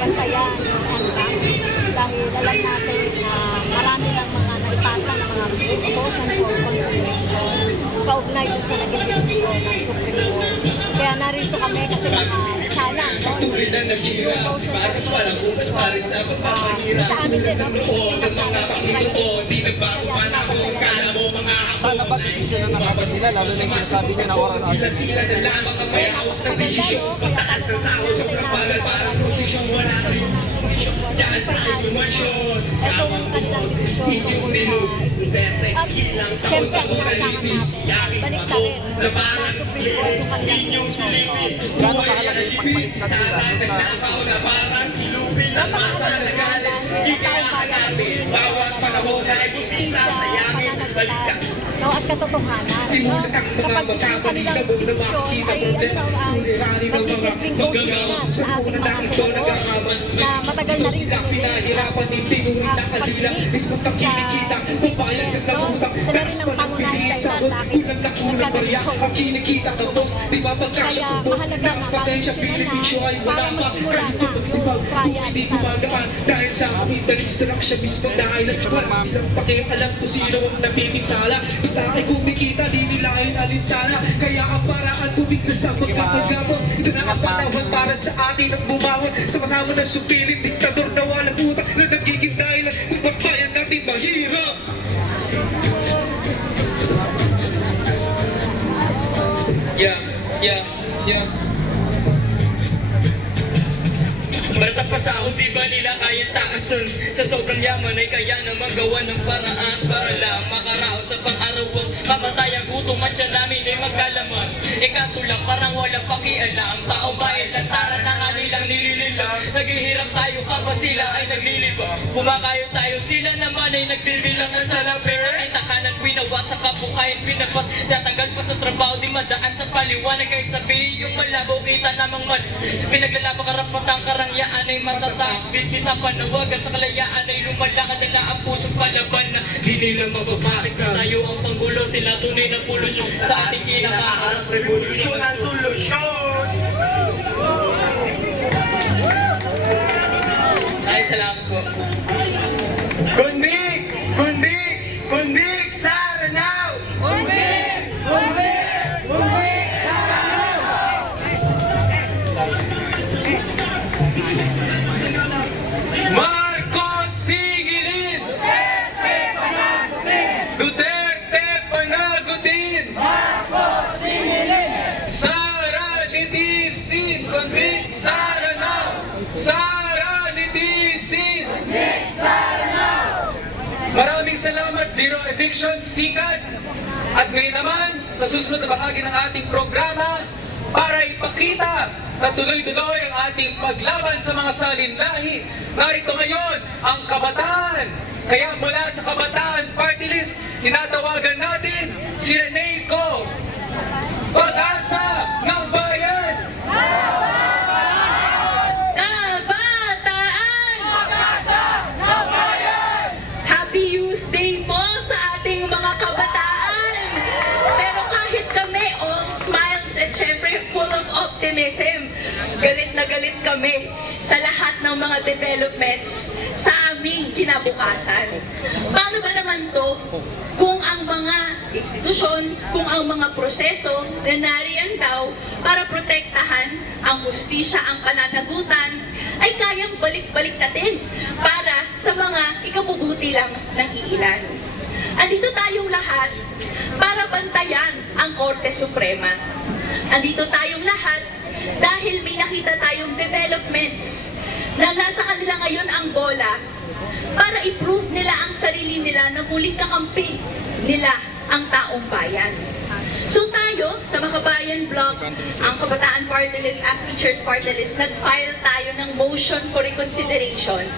mabantayan yung outcome dahil alam natin na marami lang mga naipasa ng mga motion for consideration kaugnay dun sa naging desisyon ng Supreme Court. Kaya narito kami kasi baka sana no, yung motion for consideration sa amin din, no? Sana ba desisyon na nakabat nila, lalo na yung sinasabi niya na oral argument? Itong kanilang desisyon at siyempre ang inaasahan natin, balik na rin na Supreme Court yung kanilang desisyon. Gano'ng kahalaga yung pagpalit sa nila doon sa... Napakahalaga dahil ang taong bayan bawat panahon ay justisya, pananagutan, no, at katotohanan. No? Kapag ang kanilang desisyon ay magsisilbing document sa ating mga senador na matagal na rin pagdinig sa impeachment, no? Sila rin ang pangunahing dahilan bakit nagkaganito ang kaya mahalaga na mag-desisyon na para magsimula na yung trial sa dahil sa aking distraction mismo dahil at wala silang pakialam kung sino ang napipinsala. Basta ako'y kumikita, di nila yung alintana. Kaya ang paraan kumikita sa pagkakagapos. Ito na ang panahon para sa atin ang bumawon. Sama-sama na supilit, diktador na walang utak na nagiging dahilan kung ba't bayan natin mahirap. Yeah. Basta pasahod, di ba nila kaya taasan? Sa sobrang yaman ay kaya na magawa ng paraan para lang makaraos sa pang-arawang mamatay ang gutom at siya namin ay magkalaman. Kaso lang parang walang pakialam, taong bayan lantaran na nga nilang nililila. Naghihirap tayo kapag sila ay nagliliba. Kumakayo tayo, sila naman ay nagbibilang ng salapi. Nakitakanan, pinawasak kabukayan, pinapas. Tatanggal pa sa trabaho, di madaan sa paliwanag. Kahit sabihin yung malabo, kita namang man. Sa pinaglalabang karapatang karangyaan ay matatag. Bitbita panawagan sa kalayaan ay lumalakad nila ang pusong palaban na di nila mababasa. Tayo ang panggulo, sila tunay na polusyon sa ating kinakaharap revolusyon ang solusyon. Ay, salamat po. Convict, Saranaw! Convict, Saranaw! Marcos sigilin! Duterte panagutin! Marcos sigilin! Sara litisin! Convict, Saranaw! Sara litisin! Convict, Saranaw! Maraming salamat, Zero Eviction, Sikat. At ngayon naman, nasusunod na bahagi ng ating programa para ipakita na tuloy-tuloy ang ating paglaban sa mga salinlahi. Narito ngayon ang kabataan. Kaya mula sa Kabataan Party List, tinatawagan natin si Rene Co. Pag-asa ng Bayan! Happy Youth Day po sa ating mga kabataan! Pero kahit kami, all smiles at syempre full of optimism, galit na galit kami sa lahat ng mga developments sa aming kinabukasan. Paano ba naman to kung ang mga institusyon, kung ang mga proseso na nariyan daw para protektahan ang hustisya, ang pananagutan, ay kayang balik-baliktatin para sa mga ikabubuti lang ng iilan. Andito tayong lahat para bantayan ang Korte Suprema. Andito tayong lahat dahil may nakita tayong developments na nasa kanila ngayon ang bola para i-prove nila ang sarili nila na muling kakampi nila ang taong bayan. So tayo, sa Makabayan Bloc, ang Kabataan Party List at Teachers Party List, nag-file tayo ng motion for reconsideration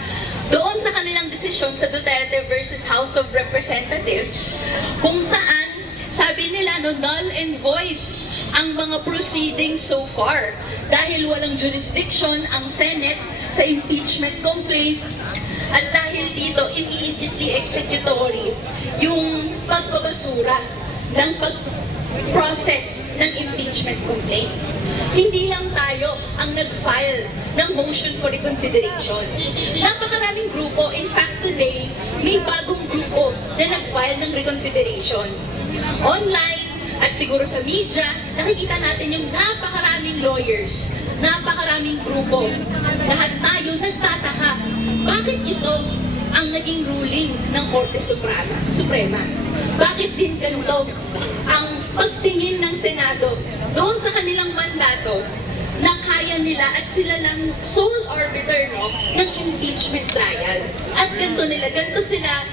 doon sa kanilang desisyon sa Duterte versus House of Representatives, kung saan sabi nila null and void ang mga proceedings so far dahil walang jurisdiction ang Senate sa impeachment complaint at dahil dito immediately executory yung pagbabasura ng process ng impeachment complaint. Hindi lang tayo ang nag-file ng motion for reconsideration. Napakaraming grupo. In fact, today, may bagong grupo na nag-file ng reconsideration. Online at siguro sa media, nakikita natin yung napakaraming lawyers, napakaraming grupo. Lahat tayo nagtataka, bakit ito ang naging ruling ng Korte Suprema? Bakit din ganito ang pagtingin ng Senado doon sa kanilang mandato na kaya nila at sila lang sole arbiter ng impeachment trial. At ganito sila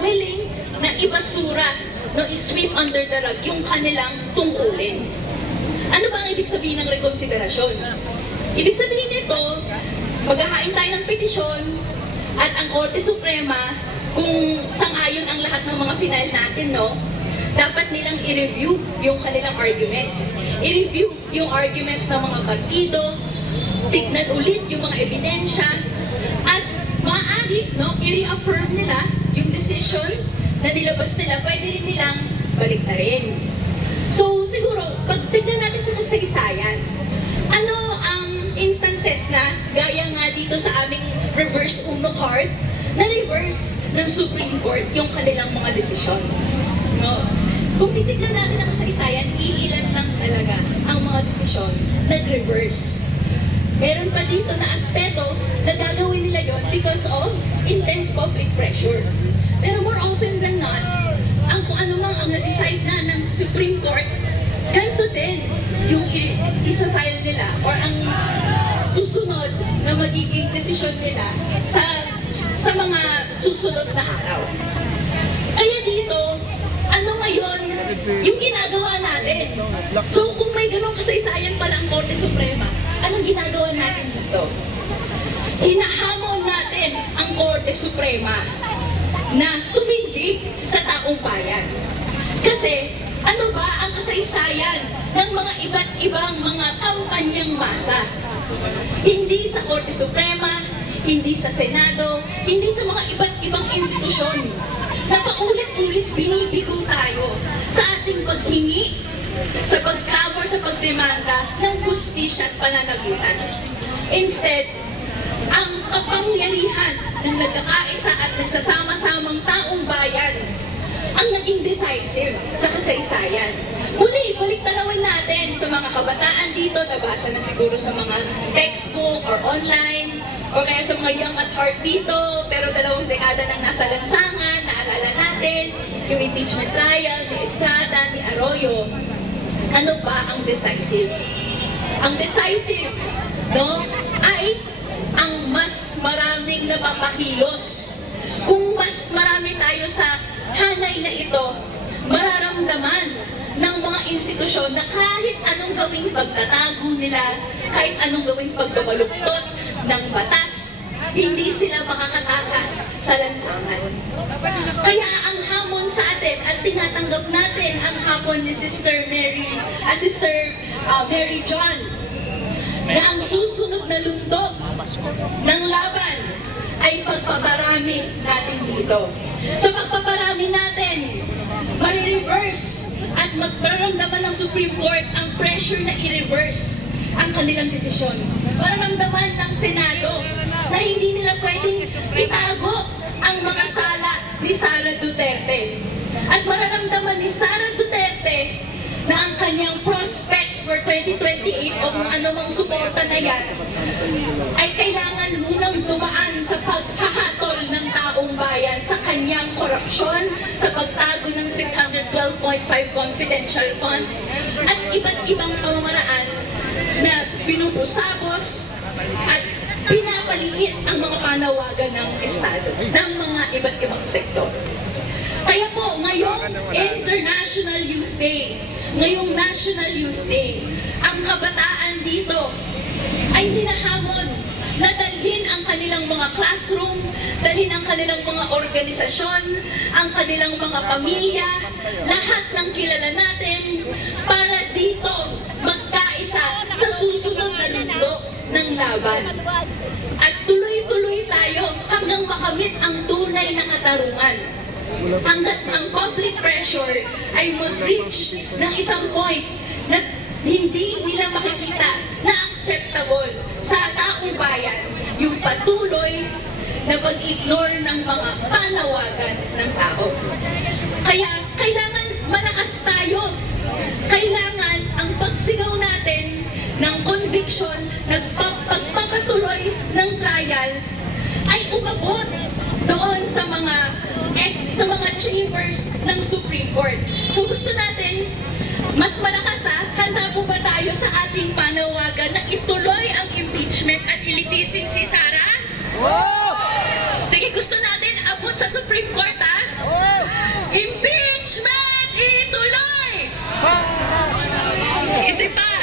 willing na ibasura, i-sweep under the rug yung kanilang tungkulin. Ano ba ang ibig sabihin ng rekonsiderasyon? Ibig sabihin nito, maghahain tayo ng petisyon at ang Korte Suprema, kung sang-ayon ang lahat ng mga final natin, dapat nilang i-review yung kanilang arguments. I-review yung arguments ng mga partido, tignan ulit yung mga ebidensya, at maaari, i-reaffirm nila yung decision na nilabas nila, pwede rin nilang balik na rin. So, siguro, pag tignan natin sa kasaysayan, ano ang instances na, gaya nga dito sa aming reverse Uno card, na reverse ng Supreme Court yung kanilang mga desisyon. Kung titignan natin ang kasaysayan, iilan lang talaga ang mga desisyon nag-reverse. Meron pa dito na aspeto na gagawin nila yon because of intense public pressure. Pero more often than not, kung ano mang ang na-decide na ng Supreme Court, ganito din yung isa-file nila or ang susunod na magiging desisyon nila sa mga susunod na araw. Kaya dito, ano ngayon yung ginagawa natin? So kung may ganong kasaysayan pala ang Korte Suprema, anong ginagawa natin dito? Hinahamon natin ang Korte Suprema na tumindig sa taong bayan. Kasi ano ba ang kasaysayan ng mga iba't ibang mga kampanyang masa? Hindi sa Korte Suprema, hindi sa Senado, hindi sa mga iba't ibang institusyon. Napaulit-ulit binibigo tayo sa ating paghingi, sa pagklamor, sa pagdemanda ng hustisya at pananagutan. Instead, ang kapangyarihan ng nagkakaisa at nagsasama-samang taong bayan ang naging decisive sa kasaysayan. Muli, balik tanawin natin sa mga kabataan dito, nabasa na siguro sa mga textbook or online, o kaya sa mga young at heart dito, pero 2 dekada nang nasa lansangan, naalala natin yung impeachment trial ni Estrada, ni Arroyo. Ano ba ang decisive? Ang decisive, ay ang mas maraming napapakilos. Kung mas marami tayo sa hanay na ito, mararamdaman ng mga institusyon na kahit anong gawing pagtatago nila, kahit anong gawing pagbabaluktot ng batas, hindi sila makakatakas sa lansangan. Kaya ang hamon sa atin at tinatanggap natin ang hamon ni Sister Mary John na ang susunod na lundok ng laban ay pagpaparami natin dito. Sa pagpaparami natin, marireverse at magparamdaman ng Supreme Court ang pressure na i-reverse ang kanilang desisyon. Mararamdaman ng Senado na hindi nila pwedeng itago ang mga sala ni Sara Duterte. At mararamdaman ni Sara Duterte na ang kanyang prospects for 2028 o kung anumang suporta na yan ay kailangan munang dumaan sa paghahatol ng taong bayan sa kanyang korupsyon, sa pagtago ng 612.5 confidential funds at iba't ibang pamamaraan na binubusabos at pinapaliit ang mga panawagan ng Estado, ng mga iba't ibang sektor. Kaya po, ngayong International Youth Day, ngayong National Youth Day, ang kabataan dito ay hinahamon na dalhin ang kanilang mga classroom, dalhin ang kanilang mga organisasyon, ang kanilang mga pamilya, lahat ng kilala natin, para dito magkaisa sa susunod na lundok ng laban. At tuloy-tuloy tayo hanggang makamit ang tunay na katarungan. hanggat ang public pressure ay mag-reach ng isang point na hindi nila makikita na acceptable sa taong bayan yung patuloy na pag-ignore ng mga panawagan ng tao. Kaya kailangan malakas tayo. Kailangan ang pagsigaw natin ng conviction, pagpapatuloy ng trial ay umabot doon sa mga chambers ng Supreme Court. So gusto natin mas malakas handa po ba tayo sa ating panawagan na ituloy ang impeachment at ilitisin si Sara? Sige, gusto natin abot sa Supreme Court Impeachment ituloy! Isipan!